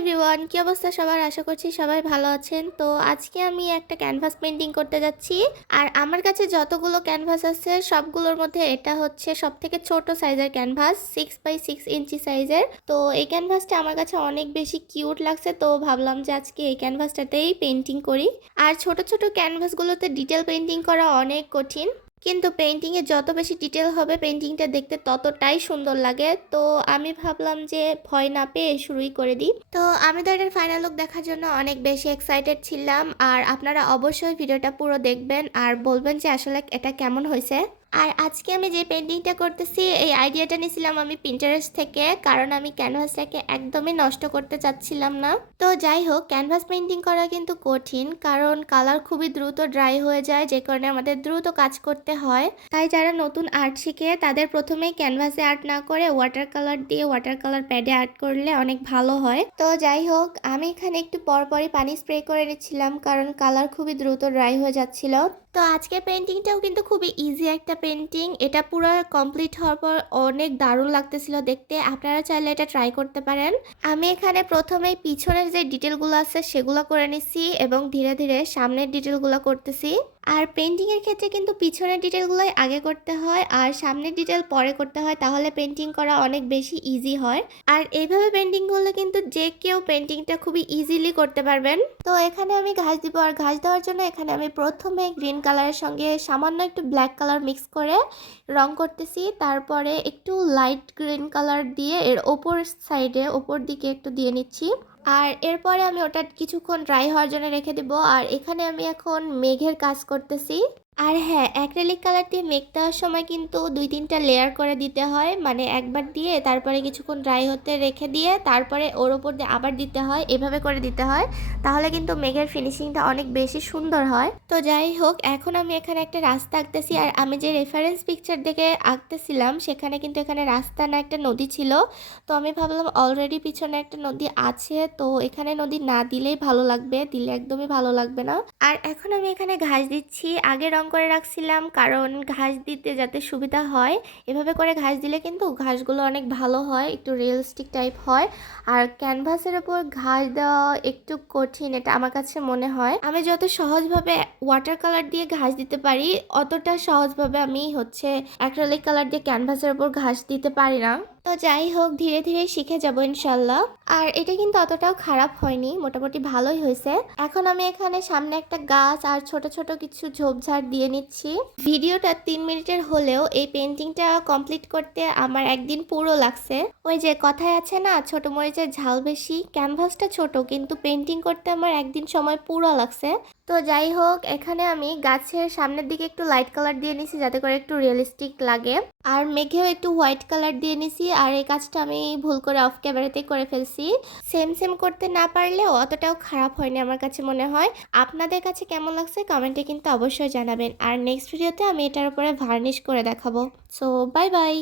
Everyone, কি অবস্থা সবার? আশা করছি সবাই ভালো আছেন। তো আজকে আমি একটা ক্যানভাস পেন্টিং করতে যাচ্ছি। আর আমার কাছে যতগুলো ক্যানভাস আছে সবগুলোর মধ্যে এটা হচ্ছে সবথেকে ছোট সাইজের ক্যানভাস, 6x6 ইঞ্চি সাইজের। তো এই ক্যানভাসটা আমার কাছে অনেক বেশি কিউট লাগছে, তো ভাবলাম যে আজকে এই ক্যানভাসটাতেই পেন্টিং করি। আর ছোট ছোট ক্যানভাসগুলোতে ডিটেল পেন্টিং করা অনেক কঠিন, কিন্তু পেন্টিংয়ে যত বেশি ডিটেল হবে পেন্টিংটা দেখতে ততটাই সুন্দর লাগে। তো আমি ভাবলাম যে ভয় না পেয়ে শুরুই করে দিই। তো আমি তো এটার ফাইনাল লুক দেখার জন্য অনেক বেশি এক্সাইটেড ছিলাম। আর আপনারা অবশ্যই ভিডিওটা পুরো দেখবেন আর বলবেন যে আসলে এটা কেমন হয়েছে। আর আজকে আমি যে পেন্টিংটা করতেছি এই আইডিয়াটা নিয়েছিলাম আমি পিন্টারেস্ট থেকে, কারণ আমি ক্যানভাসটাকে একদমই নষ্ট করতে চাচ্ছিলাম না। তো যাই হোক, ক্যানভাস পেন্টিং করা কিন্তু কঠিন, কারণ কালার খুবই দ্রুত ড্রাই হয়ে যায়, যে কারণে আমাদের দ্রুত কাজ করতে হয়। তাই যারা নতুন আর্ট শিখে তাদের প্রথমেই ক্যানভাসে আর্ট না করে ওয়াটার কালার দিয়ে ওয়াটার কালার প্যাডে আর্ট করলে অনেক ভালো হয়। তো যাই হোক, আমি এখানে একটু পরপরই পানি স্প্রে করে নিচ্ছিলাম, কারণ কালার খুবই দ্রুত ড্রাই হয়ে যাচ্ছিল। তো আজকের পেন্টিংটাও কিন্তু খুবই ইজি একটা পেন্টিং। এটা পুরো কমপ্লিট হওয়ার পর অনেক দারুণ লাগতেছিল দেখতে। আপনারা চাইলে এটা ট্রাই করতে পারেন। আমি এখানে প্রথমেই পিছনের যে ডিটেলগুলো আছে সেগুলো করে নিচ্ছি এবং ধীরে ধীরে সামনের ডিটেলগুলো করতেছি। আর পেন্টিংয়ের ক্ষেত্রে কিন্তু পিছনের ডিটেলগুলোই আগে করতে হয় আর সামনের ডিটেল পরে করতে হয়, তাহলে পেন্টিং করা অনেক বেশি ইজি হয়। আর এইভাবে পেন্টিং করলে কিন্তু যে কেউ পেন্টিংটা খুবই ইজিলি করতে পারবেন। তো এখানে আমি ঘাস দিব, আর ঘাস দেওয়ার জন্য এখানে আমি প্রথমে গ্রিন কালারের সঙ্গে সামান্য একটু ব্ল্যাক কালার মিক্স করে রং করতেছি। তারপরে একটু লাইট গ্রিন কালার দিয়ে এর ওপর সাইডে ওপর দিকে একটু দিয়ে নিচ্ছি। আর এরপরে আমি ওটা কিছুক্ষণ ড্রাই হওয়ার জন্য রেখে দিব। আর এখানে আমি এখন মেঘের কাজ করতেছি। আর হ্যাঁ, অ্যাক্রিলিক কালার দিয়ে মেঘ দেওয়ার সময় কিন্তু 2-3টা লেয়ার করে দিতে হয়, মানে একবার দিয়ে তারপরে কিছুক্ষণ ড্রাই হতে রেখে দিয়ে তারপরে ওর ওপর দিয়ে আবার দিতে হয়, এভাবে করে দিতে হয়। তাহলে কিন্তু মেঘের ফিনিশিংটা অনেক বেশি সুন্দর হয়। তো যাই হোক, এখন আমি এখানে একটা রাস্তা আঁকতেছি। আর আমি যে রেফারেন্স পিকচার দেখে আঁকতেছিলাম সেখানে কিন্তু এখানে রাস্তা না একটা নদী ছিল। তো আমি ভাবলাম অলরেডি পিছনে একটা নদী আছে, তো এখানে নদী না দিলেই ভালো লাগবে, দিলে একদমই ভালো লাগবে না। আর এখন আমি এখানে ঘাস দিচ্ছি। আগে রং করে রাখছিলাম কারণ ঘাস দিতে যাতে সুবিধা হয়। এভাবে করে ঘাস দিলে কিন্তু ঘাসগুলো অনেক ভালো হয়, একটু রিয়েলিস্টিক টাইপ হয়। আর ক্যানভাসের ওপর ঘাস দেওয়া একটু কঠিন, এটা আমার কাছে মনে হয়। আমি যত সহজভাবে ওয়াটার কালার দিয়ে ঘাস দিতে পারি অতটা সহজভাবে আমি অ্যাক্রিলিক কালার দিয়ে ক্যানভাসের ওপর ঘাস দিতে পারি না। তো যাই হোক, ধীরে ধীরে শিখে যাব ইনশাল্লাহ। আর এটা কিন্তু অতটাও খারাপ হয়নি, মোটামুটি ভালোই হয়েছে। এখন আমি এখানে সামনে একটা গাছ আর ছোট ছোট কিছু ঝোপঝাড় দিয়ে নিচ্ছি। ভিডিওটা 3 মিনিটের হলেও এই পেন্টিংটা কমপ্লিট করতে আমার একদিন পুরো লাগছে। ওই যে কথায় আছে না, ছোট মরিচের ঝাল বেশি, ক্যানভাসটা ছোট কিন্তু পেন্টিং করতে আমার একদিন সময় পুরো লাগছে। তো যাই হোক, এখানে আমি গাছের সামনের দিকে একটু লাইট কালার দিয়ে নিছি যাতে করে একটু রিয়েলিস্টিক লাগে। আর মেঘেও একটু হোয়াইট কালার দিয়ে নিছি। আর এই কাজটা আমি ভুল করে অফ ক্যামেরাতেই করে ফেলছি। সেম সেম করতে না পারলেও অতটাও খারাপ হয়নি আমার কাছে মনে হয়। আপনাদের কাছে কেমন লাগছে কমেন্টে কিন্তু অবশ্যই জানাবেন। আর নেক্সট ভিডিওতে আমি এটার উপরে ভার্নিশ করে দেখাবো। So bye bye.